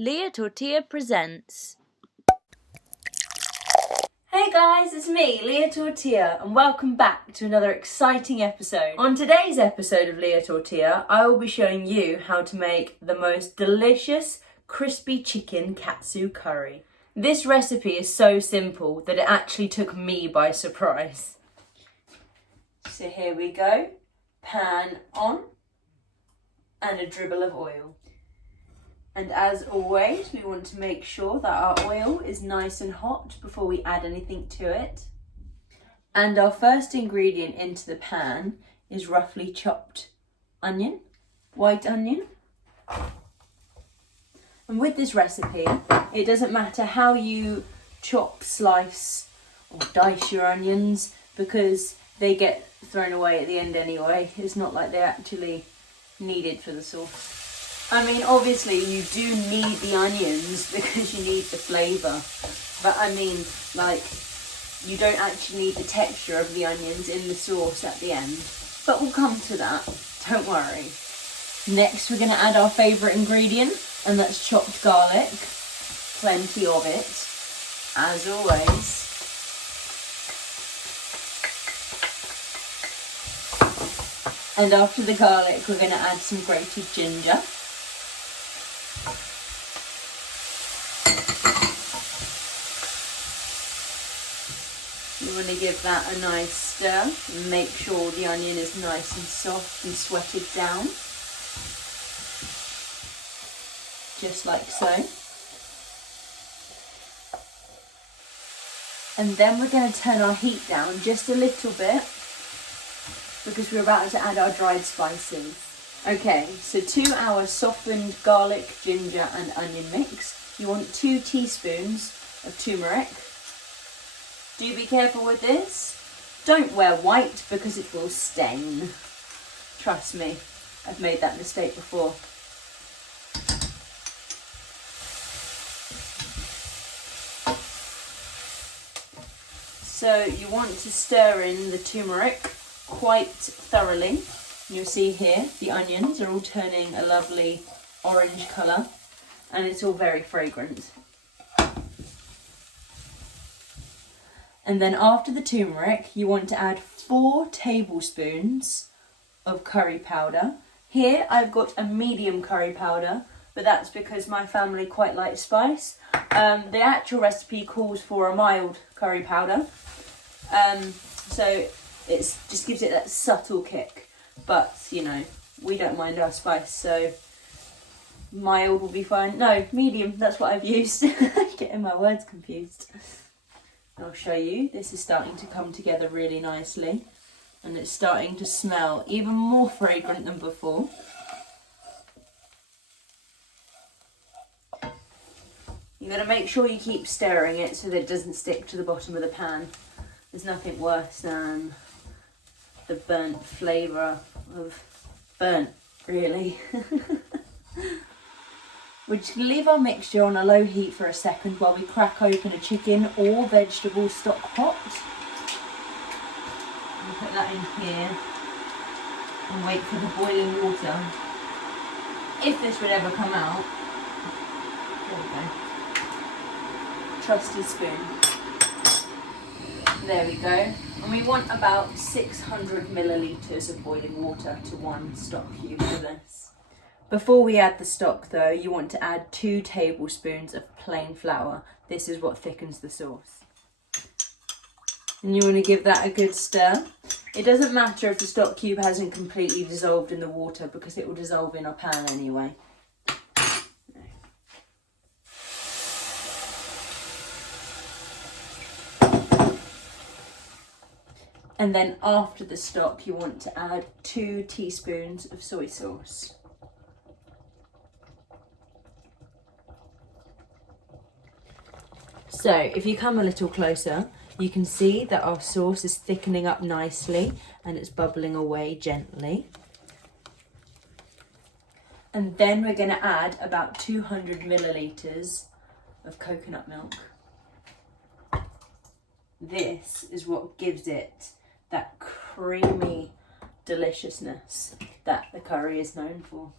LiaTortilla presents. Hey guys, it's me, LiaTortilla, and welcome back to another exciting episode. On today's episode of LiaTortilla, I will be showing you how to make the most delicious crispy chicken katsu curry. This recipe is so simple that it actually took me by surprise. So here we go, pan on, and a dribble of oil. And as always, we want to make sure that our oil is nice and hot before we add anything to it. And our first ingredient into the pan is roughly chopped onion, white onion. And with this recipe, it doesn't matter how you chop, slice or dice your onions because they get thrown away at the end anyway. It's not like they're actually needed for the sauce. I mean, obviously you do need the onions because you need the flavour. But I mean, like, you don't actually need the texture of the onions in the sauce at the end. But we'll come to that, don't worry. Next we're going to add our favourite ingredient, and that's chopped garlic. Plenty of it, as always. And after the garlic, we're going to add some grated ginger. You want to give that a nice stir and make sure the onion is nice and soft and sweated down. Just like so. And then we're going to turn our heat down just a little bit because we're about to add our dried spices. Okay, so to our softened garlic, ginger and onion mix, you want 2 teaspoons of turmeric. Do be careful with this. Don't wear white because it will stain. Trust me, I've made that mistake before. So you want to stir in the turmeric quite thoroughly. You'll see here the onions are all turning a lovely orange colour and it's all very fragrant. And then after the turmeric, you want to add 4 tablespoons of curry powder. Here I've got a medium curry powder, but that's because my family quite likes spice. The actual recipe calls for a mild curry powder. So it just gives it that subtle kick. But, you know, we don't mind our spice, so mild will be fine. No, medium, that's what I've used. Getting my words confused. I'll show you. This is starting to come together really nicely and it's starting to smell even more fragrant than before. You've got to make sure you keep stirring it so that it doesn't stick to the bottom of the pan. There's nothing worse than the burnt flavour of burnt, really. We're just going to leave our mixture on a low heat for a second while we crack open a chicken or vegetable stock pot. We'll put that in here and wait for the boiling water. If this would ever come out, there we go. Trusty spoon. There we go. And we want about 600 millilitres of boiling water to 1 stock cube for this. Before we add the stock though, you want to add 2 tablespoons of plain flour. This is what thickens the sauce. And you want to give that a good stir. It doesn't matter if the stock cube hasn't completely dissolved in the water because it will dissolve in our pan anyway. And then after the stock, you want to add 2 teaspoons of soy sauce. So if you come a little closer, you can see that our sauce is thickening up nicely and it's bubbling away gently. And then we're going to add about 200 millilitres of coconut milk. This is what gives it that creamy deliciousness that the curry is known for.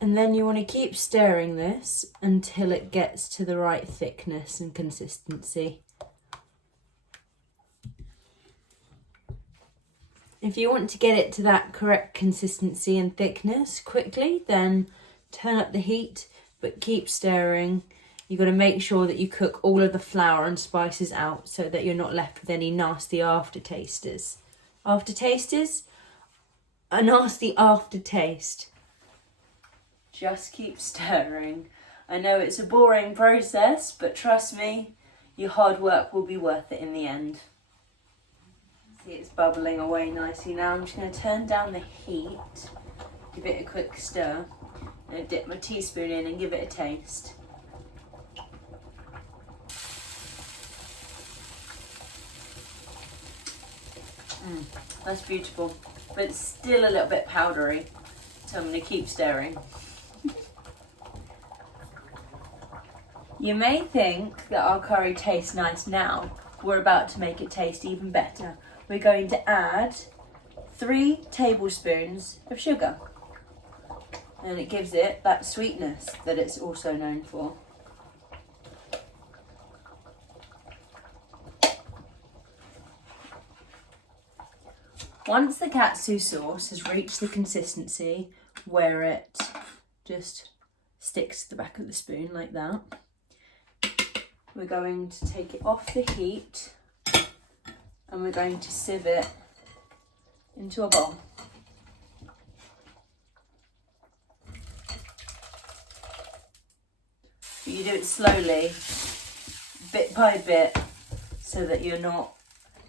And then you want to keep stirring this until it gets to the right thickness and consistency. If you want to get it to that correct consistency and thickness quickly, then turn up the heat, but keep stirring. You've got to make sure that you cook all of the flour and spices out so that you're not left with any nasty aftertasters. Aftertasters? A nasty aftertaste. Just keep stirring. I know it's a boring process, but trust me, your hard work will be worth it in the end. See, it's bubbling away nicely now. I'm just going to turn down the heat, give it a quick stir, and dip my teaspoon in and give it a taste. That's beautiful, but it's still a little bit powdery, so I'm going to keep stirring. You may think that our curry tastes nice now. We're about to make it taste even better. We're going to add 3 tablespoons of sugar, and it gives it that sweetness that it's also known for. Once the katsu sauce has reached the consistency where it just sticks to the back of the spoon like that, we're going to take it off the heat and we're going to sieve it into a bowl. But you do it slowly, bit by bit, so that you're not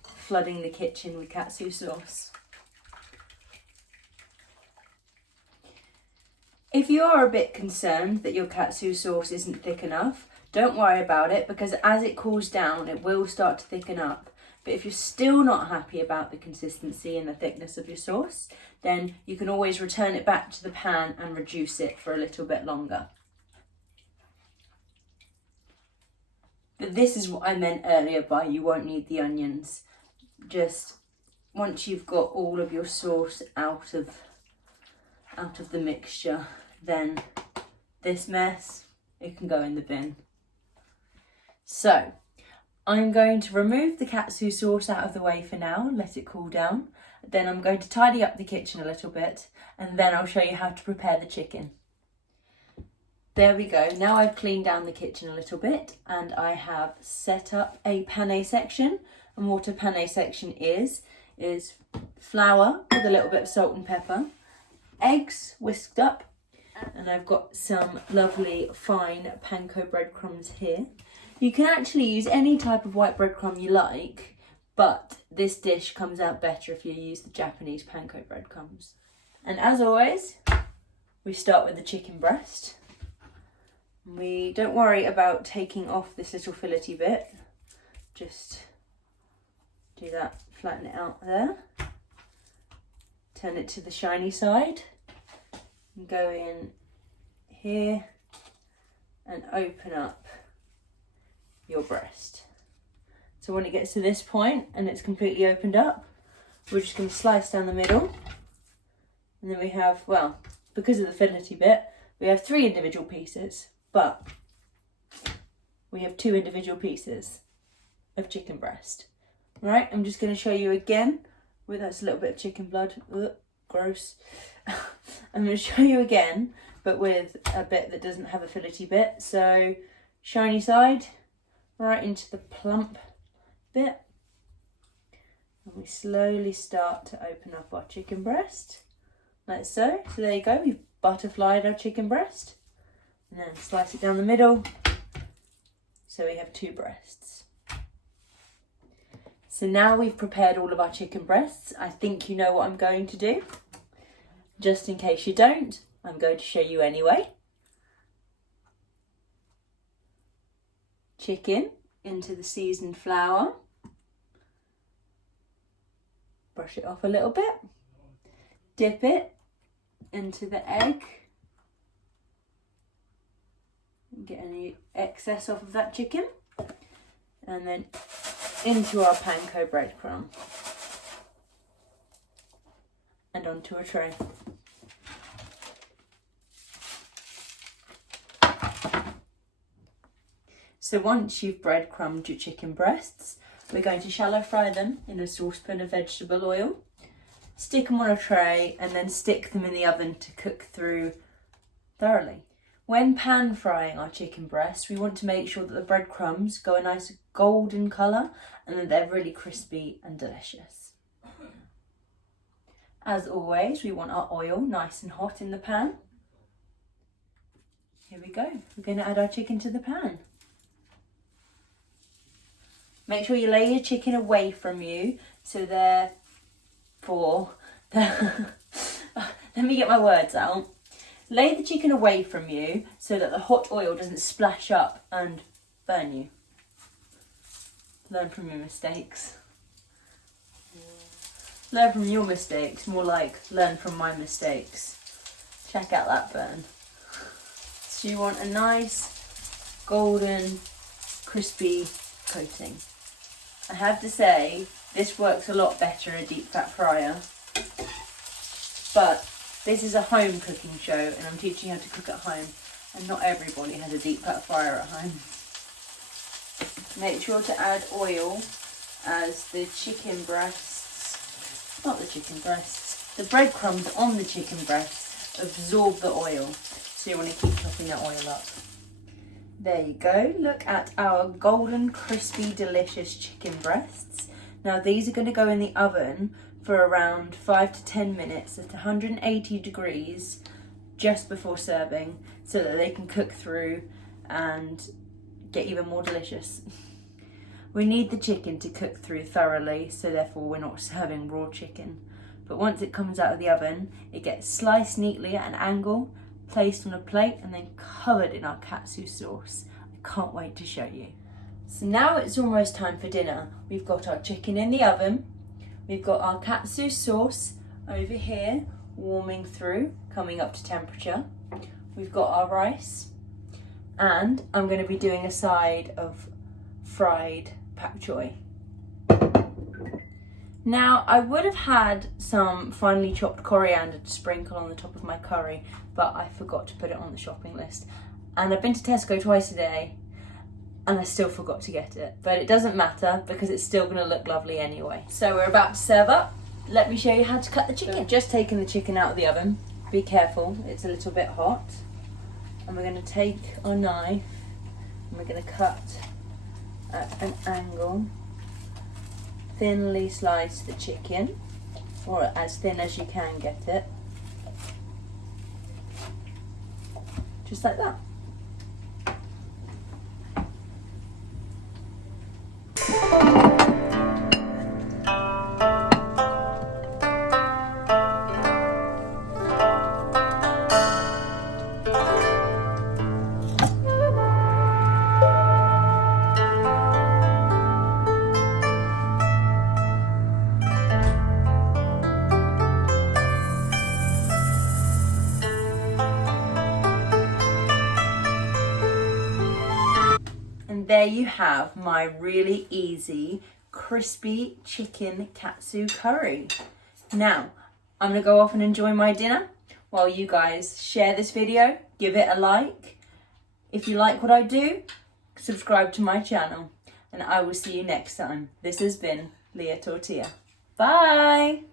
flooding the kitchen with katsu sauce. If you are a bit concerned that your katsu sauce isn't thick enough, don't worry about it, because as it cools down it will start to thicken up. But if you're still not happy about the consistency and the thickness of your sauce, then you can always return it back to the pan and reduce it for a little bit longer. But this is what I meant earlier by you won't need the onions. Just once you've got all of your sauce out of the mixture, then this mess, it can go in the bin. So I'm going to remove the katsu sauce out of the way for now, let it cool down. Then I'm going to tidy up the kitchen a little bit, and then I'll show you how to prepare the chicken. There we go. Now I've cleaned down the kitchen a little bit and I have set up a pane section. And what a pane section is flour with a little bit of salt and pepper, eggs whisked up, and I've got some lovely fine panko bread crumbs here. You can actually use any type of white breadcrumb you like, but this dish comes out better if you use the Japanese panko breadcrumbs. And as always, we start with the chicken breast. We don't worry about taking off this little fillety bit, just do that, flatten it out there, turn it to the shiny side, and go in here and open up your breast. So when it gets to this point and it's completely opened up, we're just going to slice down the middle, and then we have, well, because of the fillety bit, we have 3 individual pieces, but we have 2 individual pieces of chicken breast. Right, I'm just going to show you again. That's a little bit of chicken blood. Ugh, gross. I'm going to show you again, but with a bit that doesn't have a fillety bit. So, shiny side, right into the plump bit. And we slowly start to open up our chicken breast, like so. So there you go, we've butterflied our chicken breast. And then slice it down the middle. So we have 2 breasts. So now we've prepared all of our chicken breasts, I think you know what I'm going to do. Just in case you don't, I'm going to show you anyway. Chicken into the seasoned flour. Brush it off a little bit. Dip it into the egg. Get any excess off of that chicken. And then into our panko breadcrumb and onto a tray. So once you've breadcrumbed your chicken breasts, we're going to shallow fry them in a saucepan of vegetable oil, stick them on a tray and then stick them in the oven to cook through thoroughly. When pan frying our chicken breasts, we want to make sure that the breadcrumbs go a nice golden colour and that they're really crispy and delicious. As always, we want our oil nice and hot in the pan. Here we go. We're going to add our chicken to the pan. Make sure you lay your chicken away from you, so therefore, let me get my words out. Lay the chicken away from you so that the hot oil doesn't splash up and burn you. Learn from your mistakes. Learn from your mistakes, more like learn from my mistakes. Check out that burn. So you want a nice golden crispy coating. I have to say this works a lot better in a deep fat fryer, but this is a home cooking show and I'm teaching you how to cook at home, and not everybody has a deep fat fryer at home. Make sure to add oil as the chicken breasts, not the chicken breasts, the breadcrumbs on the chicken breasts absorb the oil. So you want to keep topping that oil up. There you go. Look at our golden, crispy, delicious chicken breasts. Now these are going to go in the oven for around 5 to 10 minutes at 180 degrees just before serving, so that they can cook through and get even more delicious. We need the chicken to cook through thoroughly, so therefore we're not serving raw chicken. But once it comes out of the oven, it gets sliced neatly at an angle, placed on a plate and then covered in our katsu sauce. I can't wait to show you. So now it's almost time for dinner. We've got our chicken in the oven. We've got our katsu sauce over here warming through, coming up to temperature. We've got our rice, and I'm going to be doing a side of fried pak choy. Now, I would have had some finely chopped coriander to sprinkle on the top of my curry, but I forgot to put it on the shopping list. And I've been to Tesco twice a day, and I still forgot to get it. But it doesn't matter, because it's still going to look lovely anyway. So we're about to serve up. Let me show you how to cut the chicken. So I've just taken the chicken out of the oven. Be careful, it's a little bit hot. And we're going to take our knife, and we're going to cut at an angle. Thinly slice the chicken, or as thin as you can get it, just like that. There you have my really easy, crispy chicken katsu curry. Now, I'm going to go off and enjoy my dinner while you guys share this video, give it a like. If you like what I do, subscribe to my channel, and I will see you next time. This has been LiaTortilla. Bye!